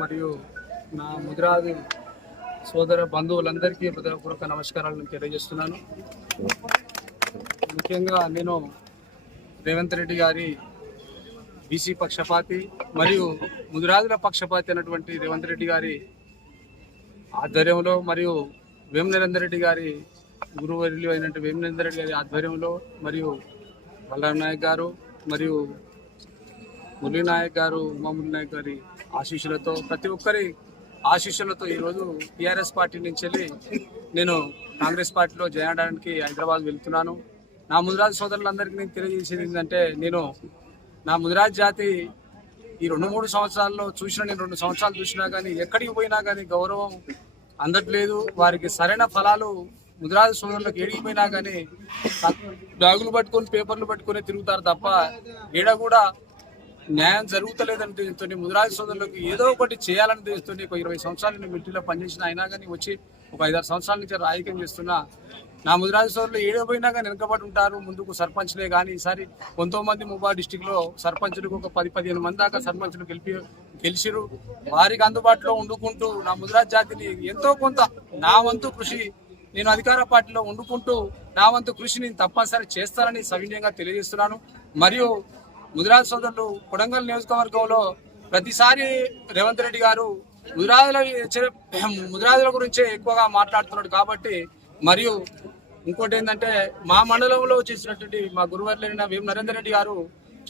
మరియు నా ముదిరాజు సోదర బంధువులందరికీ హృదయపూర్వక నమస్కారాలను తెలియజేస్తున్నాను. ముఖ్యంగా నేను రేవంత్ రెడ్డి గారి బీసీ పక్షపాతి మరియు ముదిరాజుల పక్షపాతి అయినటువంటి రేవంత్ రెడ్డి గారి ఆధ్వర్యంలో మరియు వేమనరేందర్ రెడ్డి గారి గురువర్యులు అయినటువంటి వేమనరేందర్ రెడ్డి గారి ఆధ్వర్యంలో మరియు బలరాం నాయక్ గారు మరియు మురళీ నాయక్ గారు ఉమామురళీ నాయక్ గారి ఆశీస్సులతో ప్రతి ఒక్కరి ఆశీస్సులతో ఈరోజు టీఆర్ఎస్ పార్టీ నుంచి వెళ్ళి నేను కాంగ్రెస్ పార్టీలో చేరడానికి హైదరాబాద్ వెళ్తున్నాను. నా ముదిరాజు సోదరులందరికీ నేను తెలియజేసేది ఏంటంటే, నేను నా ముదిరాజు జాతి ఈ 2-3 సంవత్సరాల్లో నేను 2 సంవత్సరాలు చూసినా కానీ ఎక్కడికి పోయినా కానీ గౌరవం అందట్లేదు. వారికి సరైన ఫలాలు ముదిరాజు సోదరులకు ఏడికి పోయినా కానీ బ్యాగులు పట్టుకొని పేపర్లు పట్టుకొని తిరుగుతారు తప్ప ఏడ కూడా న్యాయం జరుగుతలేదని తెలుస్తుంది. ముదిరాజు సోదరులకు ఏదో ఒకటి చేయాలని తెలుస్తుంది. ఒక 20 సంవత్సరాలు నేను మిలిటరీలో పనిచేసిన అయినా కానీ వచ్చి ఒక 5-6 సంవత్సరాల నుంచి రాజకీయం చేస్తున్నా. నా ముదిరాజు సోదరులు ఏడపోయినా కానీ వెనకబడి ఉంటారు. ముందుకు సర్పంచ్లే కానీ ఈసారి 19 ముబా డిస్టిక్లో సర్పంచులకు ఒక 10-15 మంది దాకా సర్పంచులు గెలిచిరు. వారికి అందుబాటులో వండుకుంటూ నా ముదిరాజు జాతిని ఎంతో కొంత నా వంతు కృషి నేను అధికార పార్టీలో వండుకుంటూ నా వంతు కృషి నేను తప్పనిసరి చేస్తానని సవినయంగా తెలియజేస్తున్నాను. మరియు ముదిరాజు సోదరులు కొడంగల్ నియోజకవర్గంలో ప్రతిసారి రేవంత్ రెడ్డి గారు ముదిరాజుల గురించే ఎక్కువగా మాట్లాడుతున్నాడు కాబట్టి, మరియు ఇంకోటి ఏంటంటే మా మండలంలో చేసినటువంటి మా గురువర్యులైన వేమనరేందర్ రెడ్డి గారు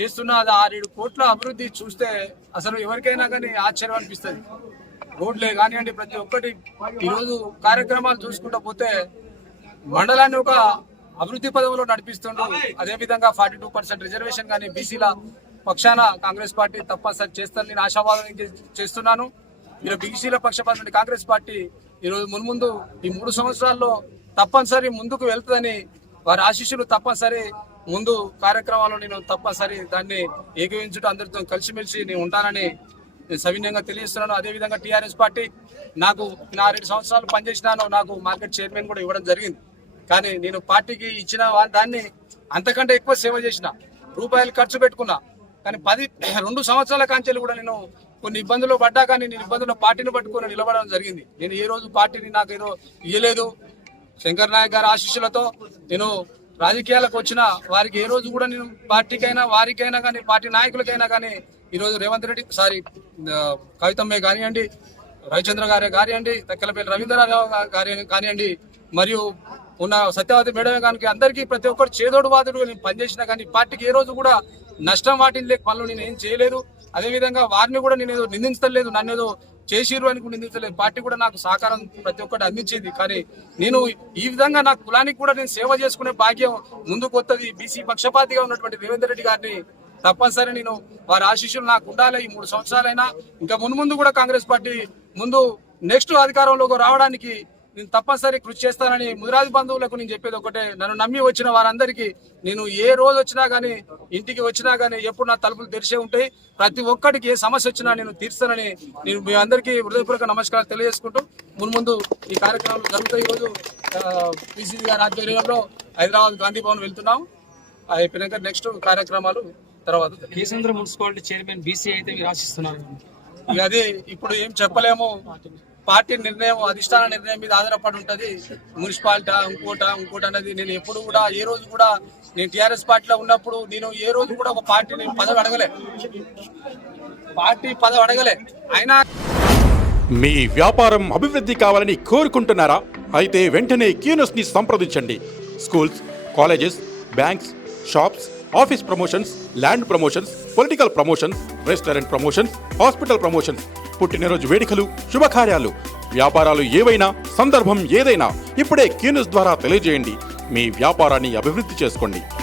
చేస్తున్న 6-7 కోట్ల అభివృద్ధి చూస్తే అసలు ఎవరికైనా కానీ ఆశ్చర్యం అనిపిస్తుంది. రోడ్లే కానివ్వండి, ప్రతి ఒక్కటి ఈరోజు కార్యక్రమాలు చూసుకుంటూ పోతే మండలాన్ని ఒక అభివృద్ధి పదంలో నడిపిస్తుండ్రు. అదేవిధంగా 42% రిజర్వేషన్ కానీ బీసీల పక్షాన కాంగ్రెస్ పార్టీ తప్పనిసరి చేస్తారని నేను ఆశావాదం చేస్తున్నాను. మీరు బీసీల పక్షపాత కాంగ్రెస్ పార్టీ ఈరోజు మున్ముందు ఈ 3 సంవత్సరాల్లో తప్పనిసరి ముందుకు వెళ్తుందని వారి ఆశీస్సులు తప్పనిసరి ముందు కార్యక్రమాల్లో నేను తప్పనిసరి దాన్ని ఏకీవించుటూ అందరితో కలిసిమెలిసి నేను ఉంటానని నేను సవినయంగా తెలియజేస్తున్నాను. అదేవిధంగా టీఆర్ఎస్ పార్టీ నాకు 2 సంవత్సరాలు పనిచేసినాను. నాకు మార్కెట్ చైర్మన్ కూడా ఇవ్వడం జరిగింది. కానీ నేను పార్టీకి ఇచ్చిన దాన్ని అంతకంటే ఎక్కువ సేవ చేసిన, రూపాయలు ఖర్చు పెట్టుకున్నా. కానీ 2 సంవత్సరాల కాంచెలు కూడా నేను కొన్ని ఇబ్బందులు పడ్డా కానీ నేను ఇబ్బందుల్లో పార్టీని పట్టుకొని నిలబడడం జరిగింది. నేను ఏ రోజు పార్టీని నాకు ఏదో ఇయ్యలేదు. శంకర్ నాయక్ గారి ఆశీస్సులతో నేను రాజకీయాలకు వచ్చిన వారికి ఏ రోజు కూడా నేను పార్టీకైనా వారికైనా కానీ పార్టీ నాయకులకైనా కానీ ఈరోజు రేవంత్ రెడ్డి కవితమ్మే కానివ్వండి, రవిచంద్ర గారే కానివ్వండి, తక్కలపల్లి రవీంద్రరావు గారి కానివ్వండి, మరియు ఉన్న సత్యవతి మేడమే కానీ అందరికీ ప్రతి ఒక్కరు చేదోడు వాదుడు నేను పనిచేసినా కానీ పార్టీకి ఏ రోజు కూడా నష్టం వాటిని లేక పనులు నేను ఏం చేయలేదు. అదేవిధంగా వారిని కూడా నేను ఏదో నిందించలేదు, నన్ను ఏదో చేసిరు అని కూడా నిందించలేదు. పార్టీ కూడా నాకు సహకారం ప్రతి ఒక్కటి అందించేది. కానీ నేను ఈ విధంగా నా కులానికి కూడా నేను సేవ చేసుకునే భాగ్యం ముందుకు వస్తుంది. బీసీ పక్షపాతిగా ఉన్నటువంటి రేవంత్ రెడ్డి గారిని తప్పనిసరి నేను వారి ఆశీస్సులు నాకు ఉండాలి. ఈ 3 సంవత్సరాలైనా ఇంకా మున్ముందు కూడా కాంగ్రెస్ పార్టీ ముందు నెక్స్ట్ అధికారంలోకి రావడానికి నేను తప్పనిసరి కృషి చేస్తానని ముదిరాజు బంధువులకు నేను చెప్పేది ఒకటే, నన్ను నమ్మి వచ్చిన వారందరికీ నేను ఏ రోజు వచ్చినా కానీ ఇంటికి వచ్చినా కానీ ఎప్పుడు నా తలుపులు తెరిచే ఉంటాయి. ప్రతి ఒక్కరికి ఏ సమస్య వచ్చినా నేను తీర్స్తానని నేను మీ అందరికీ హృదయపూర్వక నమస్కారాలు తెలియజేసుకుంటూ మున్ముందు ఈ కార్యక్రమాలు జరుగుతాయి. ఈరోజు పిసిసి గారి ఆధ్వర్యంలో హైదరాబాద్ గాంధీ భవన్ వెళ్తున్నాం. అయిపోయినాక నెక్స్ట్ కార్యక్రమాలు తర్వాత. కేసంద్ర మున్సిపాలిటీ చైర్మన్ బీసీ అయితే మీరు ఆశిస్తున్నారు. ఇక అది ఇప్పుడు ఏం చెప్పలేము. పార్టీ నిర్ణయం, అధిష్టాన నిర్ణయం మీద ఆధారపడి ఉంటది. మున్సిపాలిటీ ఇంకోటి అనేది నేను ఎప్పుడు కూడా ఏ రోజు కూడా నేను టీఆర్ఎస్ పార్టీలో ఉన్నప్పుడు నేను ఏ రోజు కూడా ఒక పార్టీని పదవి అడగలే. అయినా మీ వ్యాపారం అభివృద్ధి కావాలని కోరుకుంటున్నారా? అయితే వెంటనే క్యూనస్ ని సంప్రదించండి. Schools, colleges, banks, shops, office promotions, land promotions, political promotions, restaurant promotions, hospital promotions, పుట్టినరోజు వేడుకలు, శుభకార్యాలు, వ్యాపారాలు ఏవైనా, సందర్భం ఏదైనా ఇప్పుడే క్యూనస్ ద్వారా తెలియజేయండి. మీ వ్యాపారాన్ని అభివృద్ధి చేసుకోండి.